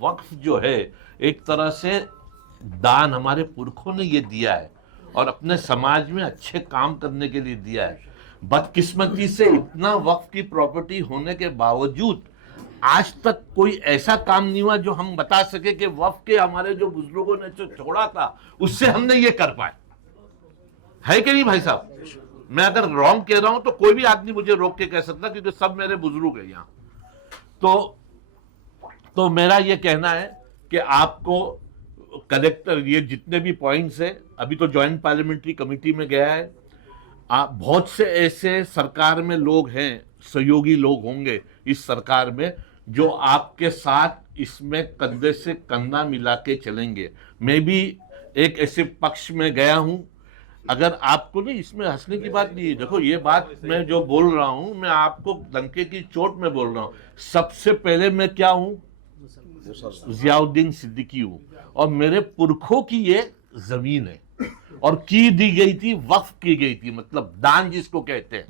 वक्फ जो है एक तरह से दान हमारे पुरखों ने ये दिया है और अपने समाज में अच्छे काम करने के लिए दिया है। बदकिस्मती से इतना वक्फ की प्रॉपर्टी होने के बावजूद आज तक कोई ऐसा काम नहीं हुआ जो हम बता सके कि वक्फ के हमारे जो बुजुर्गों ने जो छोड़ा था उससे हमने ये कर पाए। है कि नहीं भाई साहब? मैं अगर रॉन्ग कह रहा हूं तो कोई भी आदमी मुझे रोक के कह सकता, क्योंकि सब मेरे बुजुर्ग हैं यहाँ। तो मेरा ये कहना है कि आपको कलेक्टर ये जितने भी पॉइंट्स है, अभी तो ज्वाइंट पार्लियामेंट्री कमेटी में गया है। आप बहुत से ऐसे सरकार में लोग हैं, सहयोगी लोग होंगे इस सरकार में, जो आपके साथ इसमें कंधे से कंधा मिला के चलेंगे। मैं भी एक ऐसे पक्ष में गया हूं। अगर आपको नहीं, इसमें हंसने की बात नहीं है। देखो, ये बात मैं जो बोल रहा हूं, मैं आपको डंके की चोट में बोल रहा हूं। सबसे पहले मैं क्या हूं? जियाउद्दीन सिद्दीकी हूं, और मेरे पुरखों की ये जमीन है और की दी गई थी, वक्फ की गई थी, मतलब दान जिसको कहते हैं,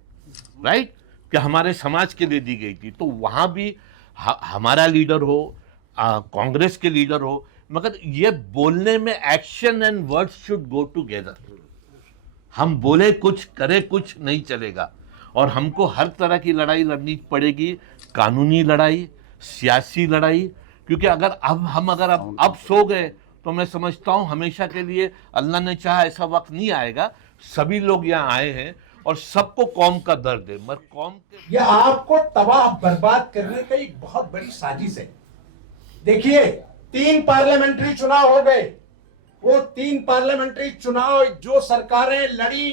राइट, कि हमारे समाज के लिए दी गई थी। तो वहां भी हमारा लीडर हो, कांग्रेस के लीडर हो, मगर ये बोलने में action and words should go together. हम बोले कुछ, करे कुछ नहीं चलेगा, और हमको हर तरह की लड़ाई लड़नी पड़ेगी, कानूनी लड़ाई, सियासी लड़ाई, क्योंकि अगर अब सो गए तो मैं समझता हूं हमेशा के लिए, अल्लाह ने चाहा ऐसा वक्त नहीं आएगा। सभी लोग यहाँ आए हैं और सबको कौम का दर्द है, मगर कौम के ये आपको तबाह बर्बाद करने का एक बहुत बड़ी साजिश है। देखिए, 3 पार्लियामेंट्री चुनाव हो गए। वो 3 पार्लियामेंट्री चुनाव जो सरकारें लड़ी,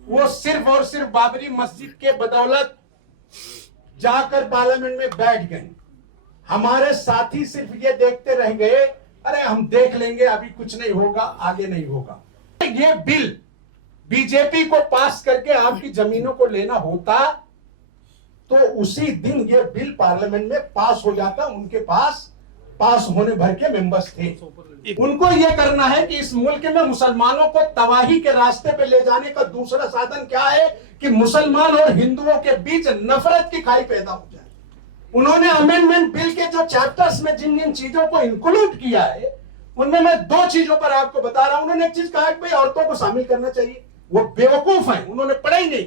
वो सिर्फ और सिर्फ बाबरी मस्जिद के बदौलत जाकर पार्लियामेंट में बैठ गए। हमारे साथी सिर्फ ये देखते रह गए, अरे हम देख लेंगे, अभी कुछ नहीं होगा, आगे नहीं होगा। ये बिल बीजेपी को पास करके आपकी जमीनों को लेना होता तो उसी दिन ये बिल पार्लियामेंट में पास हो जाता। उनके पास पास होने भर के मेंबर्स थे। उनको यह करना है कि इस मुल्क में मुसलमानों को तबाही के रास्ते पे ले जाने का दूसरा साधन क्या है कि मुसलमान और हिंदुओं के बीच नफरत की खाई पैदा हो जाए। उन्होंने अमेंडमेंट बिल के जो चैप्टर्स में जिन जिन चीजों को इंक्लूड किया है, उनमें मैं 2 चीजों पर आपको बता रहा हूं। उन्होंने एक चीज कहा कि भाई औरतों को शामिल करना चाहिए। वो बेवकूफ है, उन्होंने पढ़ा ही नहीं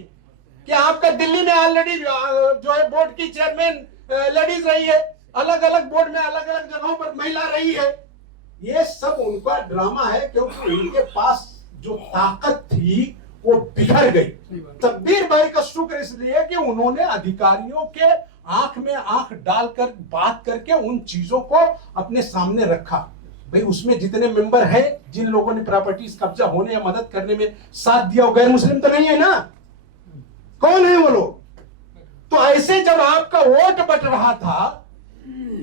कि आपका दिल्ली में ऑलरेडी जो है बोर्ड की चेयरमैन लेडीज रही है, अलग अलग बोर्ड में अलग अलग जगहों पर महिला रही है। ये सब उनका ड्रामा है, क्योंकि उनके पास जो ताकत थी वो बिखर गई। शब्बीर भाई का शुक्र इसलिए कि उन्होंने अधिकारियों के आंख में आंख डालकर बात करके उन चीजों को अपने सामने रखा। भाई उसमें जितने मेंबर हैं, जिन लोगों ने प्रॉपर्टीज कब्जा होने या मदद करने में साथ दिया, वो गैर मुस्लिम तो नहीं है ना? कौन है वो लोग? तो ऐसे जब आपका वोट बट रहा था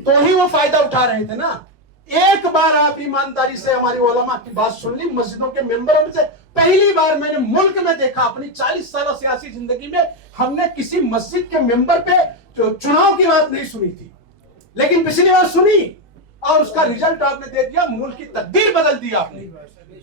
तो ही वो फायदा उठा रहे थे ना। एक बार आप ईमानदारी से हमारी उलमा की बात सुन ली, मस्जिदों के मेंबरों में से पहली बार मैंने मुल्क में देखा, अपनी 40 साल सियासी जिंदगी में हमने किसी मस्जिद के मेंबर पे चुनाव की बात नहीं सुनी थी, लेकिन पिछली बार सुनी और उसका रिजल्ट आपने दे दिया, मुल्क की तकदीर बदल दी आपने।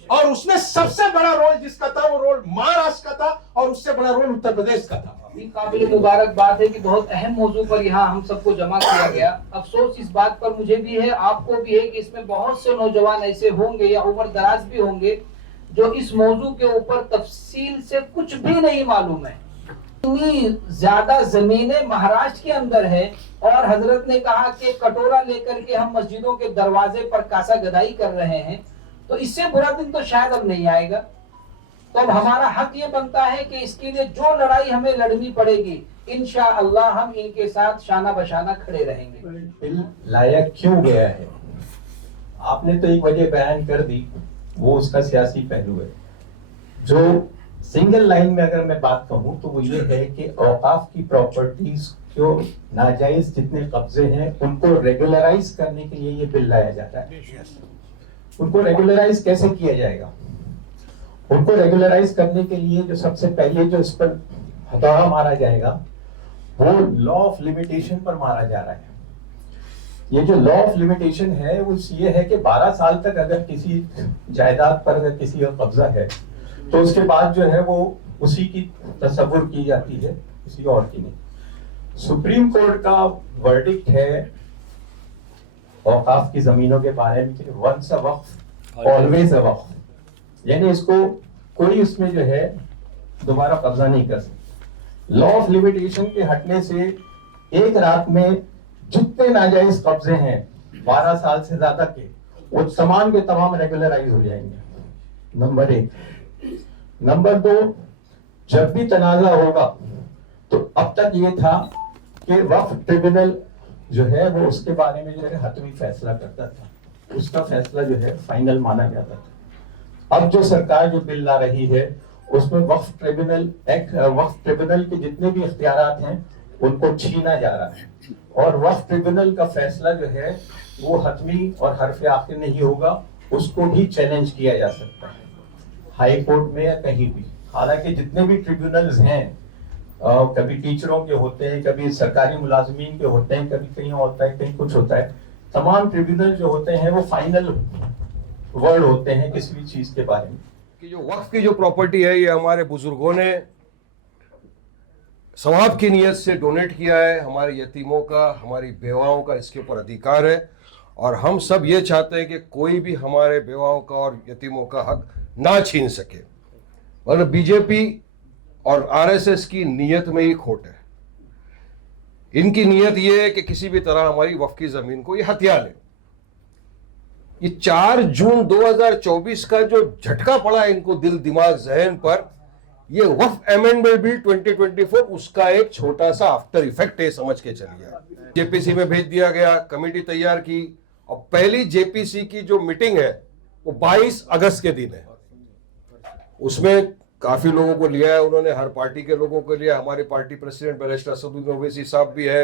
और उसमें सबसे बड़ा रोल जिसका था वो रोल महाराष्ट्र का था, और उससे बड़ा रोल उत्तर प्रदेश का था। काबिल मुबारक बात है कि बहुत अहम मौजू पर यहाँ हम सबको जमा किया गया। अफसोस इस बात पर मुझे भी है, आपको भी है, कि इसमें बहुत से नौजवान ऐसे होंगे या उम्र दराज भी होंगे जो इस मौजू के ऊपर तफसील से कुछ भी नहीं मालूम है। इतनी ज्यादा जमीनें महाराष्ट्र के अंदर है, और हजरत ने कहा कि कटोरा लेकर के हम मस्जिदों के दरवाजे पर कासा गदाई कर रहे हैं, तो इससे बुरा दिन तो शायद अब नहीं आएगा। तो अब हमारा हक ये बनता है कि इसके लिए जो लड़ाई हमें लड़नी पड़ेगी, इंशाअल्लाह हम इनके साथ शाना बशाना खड़े रहेंगे। बिल लाया क्यों गया है, आपने तो एक वजह बयान कर दी, वो उसका सियासी पहलू है। जो सिंगल लाइन में अगर मैं बात कहूँ तो वो ये है कि औकाफ की प्रॉपर्टीज जो नाजायज जितने कब्जे हैं उनको रेगुलराइज करने के लिए ये बिल लाया जाता है। उनको रेगुलराइज कैसे किया जाएगा? उनको रेगुलराइज करने के लिए जो सबसे पहले जो इस पर हथौड़ा मारा जाएगा वो लॉ ऑफ लिमिटेशन पर मारा जा रहा है। ये जो लॉ ऑफ लिमिटेशन है वो ये है कि 12 साल तक अगर किसी जायदाद पर अगर किसी का कब्जा है तो उसके बाद जो है वो उसी की तस्वुर की जाती है, किसी और की नहीं। सुप्रीम कोर्ट का वर्डिक्ट है औकाफ की जमीनों के बारे में कि once a Waqf always a वक्फ, यानी इसको कोई उसमें जो है दोबारा कब्जा नहीं कर सकता। लॉ ऑफ लिमिटेशन के हटने से एक रात में जितने नाजायज कब्जे हैं 12 साल से ज्यादा के, वो तमाम के तमाम रेगुलराइज हो जाएंगे, नंबर 1। नंबर 2, जब भी तनाजा होगा तो अब तक ये था कि वक्फ ट्रिब्यूनल जो है वो उसके बारे में जो है हतमी फैसला करता था, उसका फैसला जो है फाइनल माना जाता था। अब जो सरकार जो बिल ला रही है उसमें वक्फ ट्रिब्यूनल के जितने भी इख्तियारात हैं उनको छीना जा रहा है, और वक्फ ट्रिब्यूनल का फैसला जो है वो हतमी और हरफ आखिर नहीं होगा, उसको भी चैलेंज किया जा सकता है हाई कोर्ट में या कहीं भी। हालांकि जितने भी ट्रिब्यूनल्स हैं, कभी टीचरों के होते हैं, कभी सरकारी मुलाजमीन के होते हैं, कभी कहीं होता है कहीं कुछ होता है, तमाम ट्रिब्यूनल जो होते हैं वो फाइनल वर्ड होते हैं किसी भी चीज के बारे में। कि जो वक्फ की जो प्रॉपर्टी है ये हमारे बुजुर्गों ने सवाब की नीयत से डोनेट किया है, हमारे यतीमों का, हमारी बेवाओं का इसके ऊपर अधिकार है, और हम सब ये चाहते हैं कि कोई भी हमारे बेवाओं का और यतीमों का हक ना छीन सके। मतलब बीजेपी और आरएसएस की नीयत में ही खोट है। इनकी नीयत ये है कि किसी भी तरह हमारी वक्फ की जमीन को ये हथिया ले। ये 4 जून 2024 का जो झटका पड़ा है इनको दिल दिमाग जहन पर, ये वक्फ अमेंडमेंट बिल 2024 उसका एक छोटा सा आफ्टर इफेक्ट है, समझ के चलिए। जेपीसी में भेज दिया गया, कमेटी तैयार की, और पहली जेपीसी की जो मीटिंग है वो 22 अगस्त के दिन है। उसमें काफी लोगों को लिया है उन्होंने, हर पार्टी के लोगों को लिया। हमारे party president barrister Asaduddin Owaisi साहब भी है।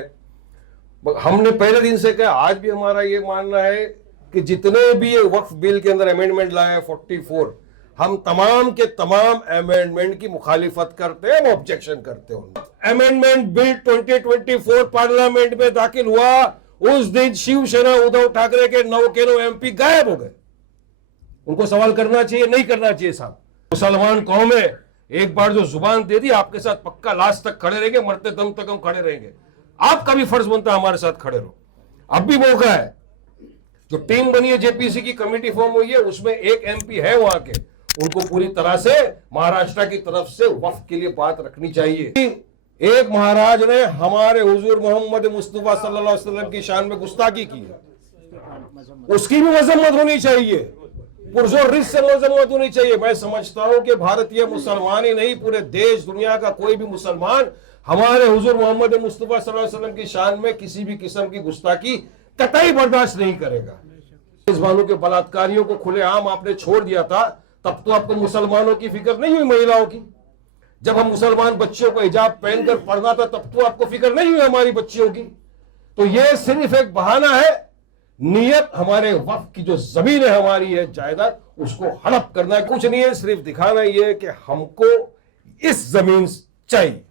हमने पहले दिन से कहा, आज भी हमारा ये मानना है कि जितने भी ये वक्फ बिल के अंदर अमेंडमेंट लाए 44, हम तमाम के तमाम अमेंडमेंट की मुखालिफत करते हैं, ऑब्जेक्शन करते हैं। अमेंडमेंट बिल 2024 पार्लियामेंट में दाखिल हुआ, उस दिन शिवसेना उद्धव ठाकरे के 9 के 9 एमपी गायब हो गए। उनको सवाल करना चाहिए, नहीं करना चाहिए साहब। मुसलमान कौम है, एक बार जो जुबान दे दी आपके साथ पक्का लास्ट तक खड़े रहेंगे, मरते दम तक हम खड़े रहेंगे। आपका भी फर्ज बनता है हमारे साथ खड़े रहो। अब भी मौका है, जो टीम बनी है, जेपीसी की कमेटी फॉर्म हुई है, उसमें एक एमपी है वहां के, उनको पूरी तरह से महाराष्ट्र की तरफ से वक्फ के लिए बात रखनी चाहिए। एक महाराज ने हमारे हुजूर मोहम्मद मुस्तफा सल्लल्लाहु अलैहि वसल्लम की शान में गुस्ताखी की है, उसकी भी मजम्मत होनी चाहिए, पुरजोर रिस से मजम्मत होनी चाहिए। मैं समझता हूं कि भारतीय मुसलमान ही नहीं, पूरे देश दुनिया का कोई भी मुसलमान हमारे हुजूर मोहम्मद मुस्तफा सल्लल्लाहु अलैहि वसल्लम की शान में किसी भी किस्म की गुस्ताखी कतई बर्दाश्त नहीं करेगा। इस बानों के बलात्कारियों को खुलेआम आपने छोड़ दिया था, तब तो आपको मुसलमानों की फिक्र नहीं हुई, महिलाओं की। जब हम मुसलमान बच्चियों को हिजाब पहनकर पढ़ना था, तब तो आपको फिक्र नहीं हुई हमारी बच्चियों की। तो ये सिर्फ एक बहाना है। नियत हमारे वक्फ की जो जमीन है, हमारी है जायदाद, उसको हड़प करना कुछ नहीं है, सिर्फ दिखाना ये है कि हमको इस जमीन चाहिए,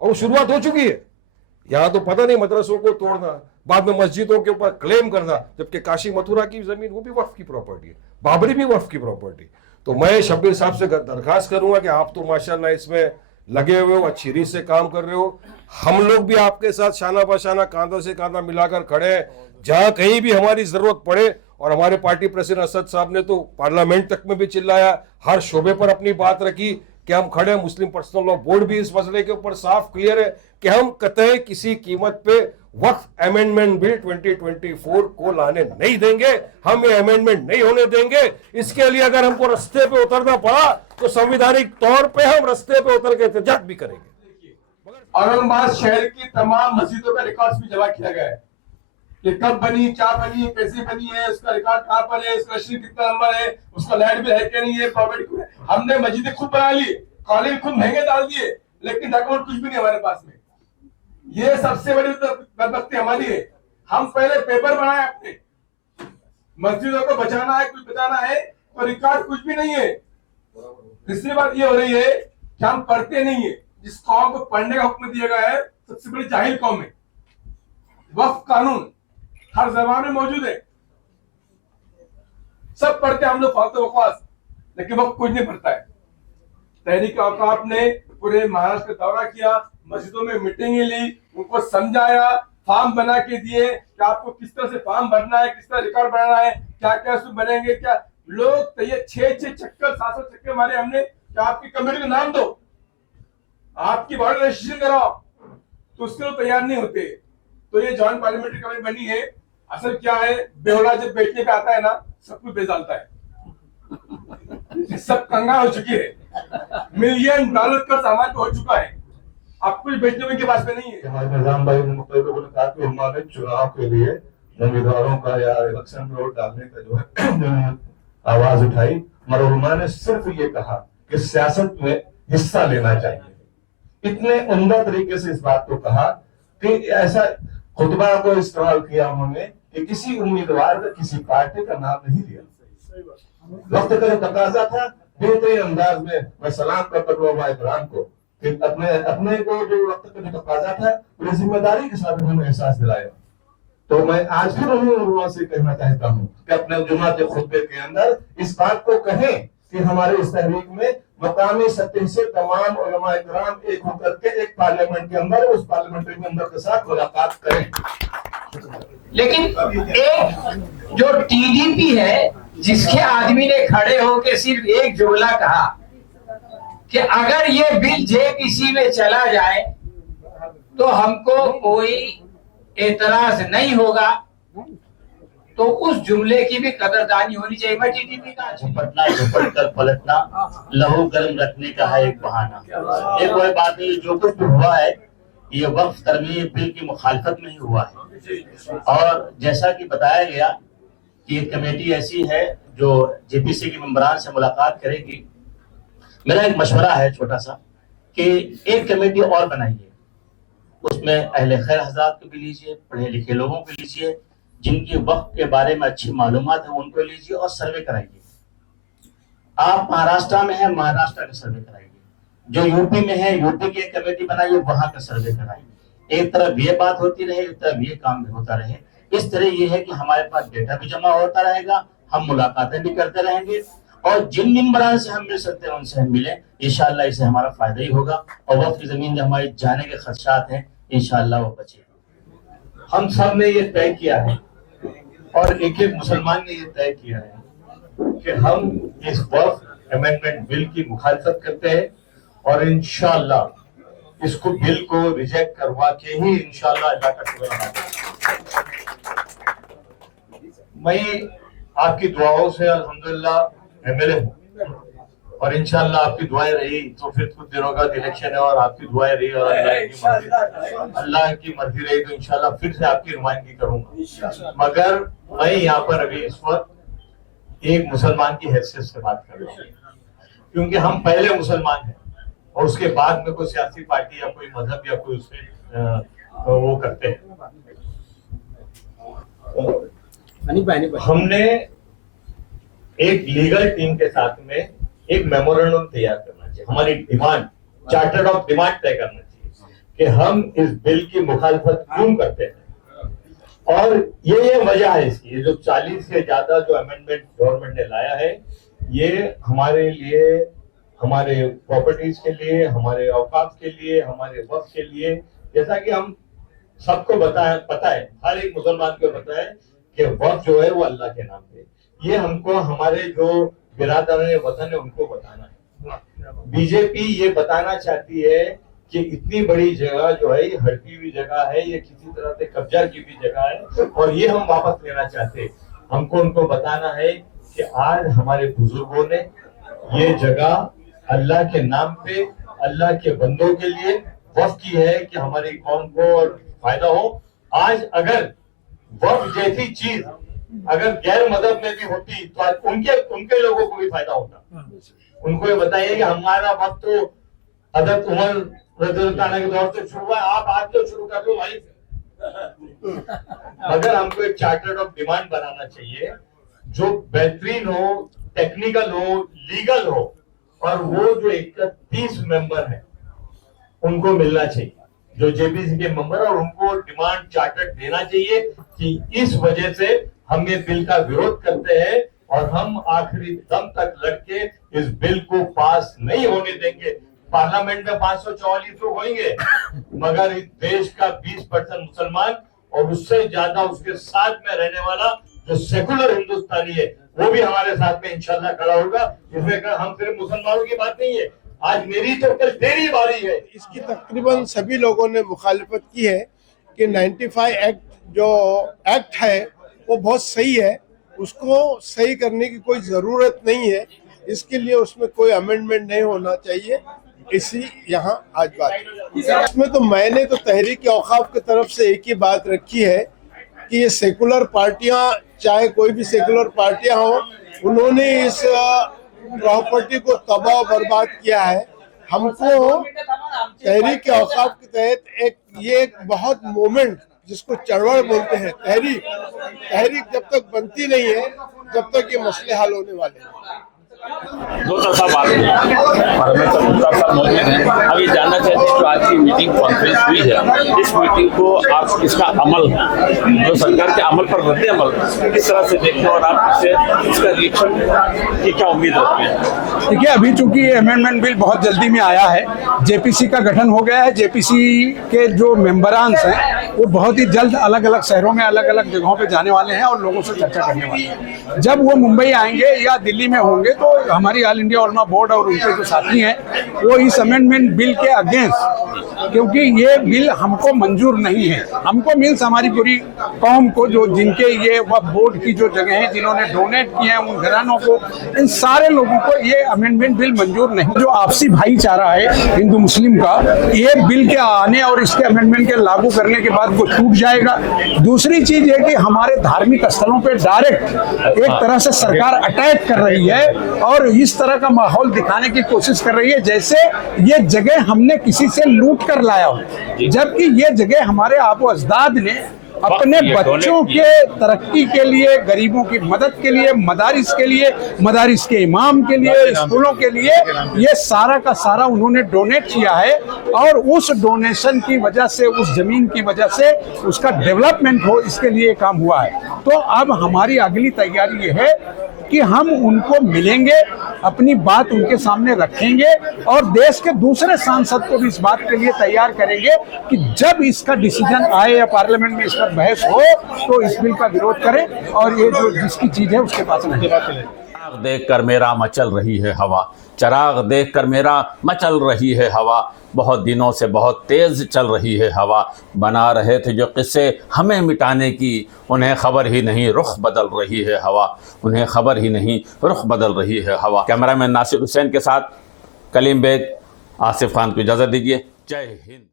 और शुरुआत हो चुकी है। यहां तो पता नहीं मदरसों को तोड़ना, बाद में मस्जिदों के ऊपर क्लेम करना, जबकि काशी मथुरा की जमीन वो भी वक्फ की प्रॉपर्टी है, बाबरी भी वक्फ की प्रॉपर्टी। तो मैं शब्बीर साहब से दरखास्त करूंगा कि आप तो माशाल्लाह इसमें लगे हुए हो, अच्छी रीत से काम कर रहे हो, हम लोग भी आपके साथ शाना बशाना कांधा से कांधा मिलाकर खड़े हैं। जहां कहीं भी हमारी जरूरत पड़े, और हमारे पार्टी प्रेसिडेंट असद साहब ने तो पार्लियामेंट तक में भी चिल्लाया, हर शोबे पर अपनी बात रखी कि हम खड़े हैं। मुस्लिम पर्सनल लॉ बोर्ड भी इस मसले के ऊपर साफ क्लियर है कि हम कतई किसी कीमत पे वक्फ अमेंडमेंट बिल 2024 को लाने नहीं देंगे, हम ये अमेंडमेंट नहीं होने देंगे। इसके लिए अगर हमको रास्ते पे उतरना पड़ा तो संवैधानिक तौर पे हम रास्ते पे उतर के एहतजाज भी करेंगे। औरंगाबाद शहर की तमाम मस्जिदों का रिकॉर्ड भी जमा किया गया है कि कब बनी, क्या बनी, कैसी बनी है, उसका रिकॉर्ड कहाँ पर है, उसका रशीद कितना नंबर है, उसका लाइट बिल है क्या नहीं है, प्रॉपर्टी। हमने मस्जिदें खुद बना ली, कॉलेज खुद महंगे डाल दिए, लेकिन डॉक्यूमेंट कुछ भी नहीं हमारे पास में। ये सबसे बड़ी बदबख्ती हमारी है। हम पहले पेपर बनाए अपने, मस्जिदों को बचाना है, कुछ बचाना है, तो रिकॉर्ड कुछ भी नहीं है। तीसरी बात ये हो रही है कि हम पढ़ते नहीं है। जिस कौम को पढ़ने का हुक्म दिया गया है, सबसे बड़ी जाहिल कौम है। वक्फ कानून हर जबान में मौजूद है। सब पढ़ते हम लोग फालतू बकवास, लेकिन वक्त कुछ नहीं पढ़ता है। तहरीक औकाफ ने पूरे महाराष्ट्र का दौरा किया, मस्जिदों में मीटिंगें ली, उनको समझाया, फॉर्म बना के दिए कि आपको किस तरह से फॉर्म भरना है, किस तरह रिकॉर्ड बनाना है, क्या क्या उसमें बनेंगे, क्या लोग तो ये 6-6 चक्कर 7 चक्कर मारे हमने कि आपकी कमेटी का नाम दो, आपकी बॉडी रजिस्ट्रेशन कराओ, तो उसके लिए तैयार नहीं होते। तो ये जॉइंट पार्लियामेंट्री कमेटी बनी है। असल क्या है, बेहुड़ा जब बेचने पे आता है ना, सब कुछ बेच डालता है। सब कंगाल हो चुकी है, $1 मिलियन का सामान हो चुका है, अब कुछ बेचने में के पास में नहीं है। हमारे निजाम भाई ने कहा कि हमारे चुनाव के लिए उम्मीदवारों का या इलेक्शन में वोट डालने का जो है आवाज उठाई, मगर उन्होंने सिर्फ ये कहा कि सियासत में हिस्सा लेना चाहिए। इतने उम्दा तरीके से इस बात को कहा कि ऐसा खुतबा को इस्तेमाल किया उन्होंने कि किसी उम्मीदवार का, किसी पार्टी का नाम नहीं लिया। वक्त का जो तकाजा था, बेहतरीन अंदाज में मैं सलाम करता हूँ इब्राहिम को कि अपने को जो वक्त का जो तकाजा था, पूरी जिम्मेदारी के साथ उन्होंने एहसास दिलाया। तो मैं आज फिर उन्होंने से कहना चाहता हूँ कि अपने जुमा के खुतबे के अंदर इस बात को कहें कि हमारे इस तहरीक में मकामी सतह से तमाम उलमा इकराम एक होकर के एक पार्लियामेंट के अंदर, उस पार्लियामेंट्री मेंबर के साथ मुलाकात करें। लेकिन एक जो टीडीपी है, जिसके आदमी ने खड़े होकर सिर्फ एक जुमला कहा कि अगर ये बिल जेपीसी में चला जाए तो हमको कोई एतराज नहीं होगा, तो उस जुमले की भी कदरदानी होनी चाहिए। मैं टीडीपी का झपटना, झपट कर पलटना, लहू गर्म रखने का है एक बहाना। एक वह बात है, जो कुछ भी हुआ है ये वक्फ तरमीम बिल की मुखालफत में ही हुआ है। और जैसा कि बताया गया कि एक कमेटी ऐसी है जो जेपीसी के मेंबरान से मुलाकात करेगी। मेरा एक मशवरा है छोटा सा कि एक कमेटी और बनाइए, उसमें अहले खैर हज़रात को भी लीजिए, पढ़े लिखे लोगों को लीजिए, जिनकी वक्त के बारे में अच्छी मालूमात है उनको लीजिए और सर्वे कराइए। आप महाराष्ट्र में है, महाराष्ट्र का सर्वे कराइए, जो यूपी में है यूपी की एक कमेटी बनाइए, वहां का सर्वे कराइए। एक तरफ ये बात होती रहे, एक तरफ ये काम भी होता रहे। इस तरह ये है कि हमारे पास डेटा भी जमा होता रहेगा, हम मुलाकातें भी करते रहेंगे, और जिन मेंबरान से हम मिल सकते हैं उनसे हम मिले। इंशाअल्लाह इससे हमारा फायदा ही होगा, और वक्त की जमीन जो हमारे जाने के खदशात हैं इंशाअल्लाह वो बचेगा। हम सब ने ये तय किया है और एक एक मुसलमान ने ये तय किया है कि हम इस वक्फ अमेंडमेंट बिल की मुखालफत करते हैं, और इंशाअल्लाह इसको बिल को रिजेक्ट करवा के ही इंशाअल्लाह अल्लाह का शुक्र अदा करेंगे। मैं आपकी दुआओं से अल्हम्दुलिल्लाह एमएलए हूँ, और इंशाअल्लाह आपकी दुआएं रही तो फिर कुछ दिनों का इलेक्शन है, और आपकी दुआएं रही और अल्लाह की मर्जी रही तो इंशाअल्लाह फिर से आपकी नुमाइंदगी करूंगा। मगर मैं यहाँ पर अभी इस वक्त एक मुसलमान की हैसियत से बात कर रहा हूँ, क्योंकि हम पहले मुसलमान हैं और उसके बाद में कोई सियासी पार्टी या कोई मजहब या कोई उसमें वो करते हैं। हमने एक लीगल टीम के साथ में एक मेमोरेंडम तैयार करना चाहिए, हमारी डिमांड, चार्टर ऑफ डिमांड तय करना चाहिए कि हम इस बिल की मुखालफत क्यों करते हैं। और ये वजह है इसकी, ये जो 40 से ज्यादा जो अमेंडमेंट गवर्नमेंट ने लाया है, ये हमारे लिए, हमारे प्रॉपर्टीज के लिए, हमारे औकाफ के लिए, हमारे वक्त के लिए, जैसा कि हम सबको पता है, हर एक मुसलमान को पता है कि वक्त जो है वो अल्लाह के नाम पे, ये हमको हमारे जो बिरादरान वतन है उनको बताना है। बीजेपी ये बताना चाहती है कि इतनी बड़ी जगह जो है ये हड़पी हुई जगह है, ये किसी तरह से कब्जा की हुई जगह है, और ये हम वापस लेना चाहते हैं। हमको उनको बताना है कि आज हमारे बुजुर्गों ने ये जगह अल्लाह के नाम पे, अल्लाह के बंदों के लिए वक्फ की है कि हमारी कौम को फायदा हो। आज अगर वक्फ जैसी चीज अगर गैर मदद में भी होती तो आज उनके लोगों को भी फायदा होता। उनको ये बताइए कि हमारा वक्त तो हज़रत उमर रज़ियल्लाहु अन्हु के दौर से शुरू हुआ, आप आज तो शुरू कर दो भाई। मगर हमको एक चार्टर ऑफ डिमांड बनाना चाहिए जो बेहतरीन हो, टेक्निकल हो, लीगल हो, और वो जो 31 मेंबर है उनको मिलना चाहिए। जो जेपीसी के मेंबर और उनको डिमांड चार्टर देना चाहिए कि इस वजह से हम ये बिल का विरोध करते हैं और हम आखिरी दम तक लड़के इस बिल को पास नहीं होने देंगे। पार्लियामेंट में 544 लोग होंगे, मगर इस देश का 20% मुसलमान और उससे ज्यादा उसके साथ में रहने वाला जो सेकुलर हिंदुस्तानी है वो भी हमारे साथ में इंशाल्लाह खड़ा होगा। इसमें हम सिर्फ मुसलमानों की बात नहीं है, आज मेरी तो कल तेरी बारी है। इसकी तकरीबन सभी लोगों ने मुखालिफत की है कि 95 एक्ट जो एक्ट है वो बहुत सही है, उसको सही करने की कोई ज़रूरत नहीं है, इसके लिए उसमें कोई अमेंडमेंट नहीं होना चाहिए। इसी यहाँ आज बात इसमें तो मैंने तो तहरीक औकाफ की तरफ से एक ही बात रखी है कि ये सेकुलर पार्टियां, चाहे कोई भी सेकुलर पार्टियां हो, उन्होंने इस प्रॉपर्टी को तबाह बर्बाद किया है। हमको तहरीक औकाफ के तहत एक बहुत मोमेंट जिसको चढ़वड़ बोलते हैं, तहरीक जब तक बनती नहीं है जब तक ये मसले हल होने वाले हैं। दो तरफा बात है और हमें सब तरफा मौजूद है। अब ये जानना चाहते हैं जो आज की मीटिंग कॉन्फ्रेंस हुई है, इस मीटिंग को आप इसका अमल, जो सरकार के अमल पर रद्द अमल किस तरह से देखते हैं और आप इससे इसका रिएक्शन की क्या उम्मीद रखते हैं? देखिए, अभी चूंकि ये अमेंडमेंट बिल बहुत जल्दी में आया है, जेपीसी का गठन हो गया है, जेपीसी के जो मेंबरान्स हैं वो बहुत ही जल्द अलग अलग शहरों में अलग अलग जगहों पे जाने वाले हैं और लोगों से चर्चा करने वाले हैं। जब वो मुंबई आएंगे या दिल्ली में होंगे तो हमारी ऑल इंडिया उलमा बोर्ड और उनके जो साथी हैं वो इस अमेंडमेंट बिल के अगेंस्ट, क्योंकि ये बिल हमको मंजूर नहीं है, हमको मीन्स हमारी पूरी कौम को, जो जिनके ये वक्फ बोर्ड की जो जगह है, जिन्होंने डोनेट किए हैं, उन घरानों को, इन सारे लोगों को ये अमेंडमेंट बिल मंजूर नहीं। जो आपसी भाईचारा है हिंदू मुस्लिम का, ये बिल के आने और इसके अमेंडमेंट के लागू करने के बाद वो टूट जाएगा। दूसरी चीज है कि हमारे धार्मिक स्थलों पे डायरेक्ट एक तरह से सरकार अटैक कर रही है और इस तरह का माहौल दिखाने की कोशिश कर रही है जैसे ये जगह हमने किसी से लूट कर लाया हो, जबकि ये जगह हमारे आबो अजदाद ने अपने बच्चों के तरक्की के लिए, गरीबों की मदद के लिए, मदारिस के इमाम के लिए, स्कूलों के लिए, ये सारा का सारा उन्होंने डोनेट किया है और उस डोनेशन की वजह से, उस जमीन की वजह से उसका डेवलपमेंट हो, इसके लिए काम हुआ है। तो अब हमारी अगली तैयारी ये है कि हम उनको मिलेंगे, अपनी बात उनके सामने रखेंगे और देश के दूसरे सांसद को भी इस बात के लिए तैयार करेंगे कि जब इसका डिसीजन आए या पार्लियामेंट में इस पर बहस हो तो इस बिल का विरोध करें और ये जो जिसकी चीज है उसके पास नहीं। चिराग देखकर मेरा मचल रही है हवा, चिराग देखकर मेरा मचल रही है हवा, बहुत दिनों से बहुत तेज़ चल रही है हवा, बना रहे थे जो किस्से हमें मिटाने की, उन्हें खबर ही नहीं रुख बदल रही है हवा, उन्हें खबर ही नहीं रुख बदल रही है हवा। कैमरामैन नासिर हुसैन के साथ कलीम बेग, आसिफ खान को इजाज़त दीजिए। जय हिंद।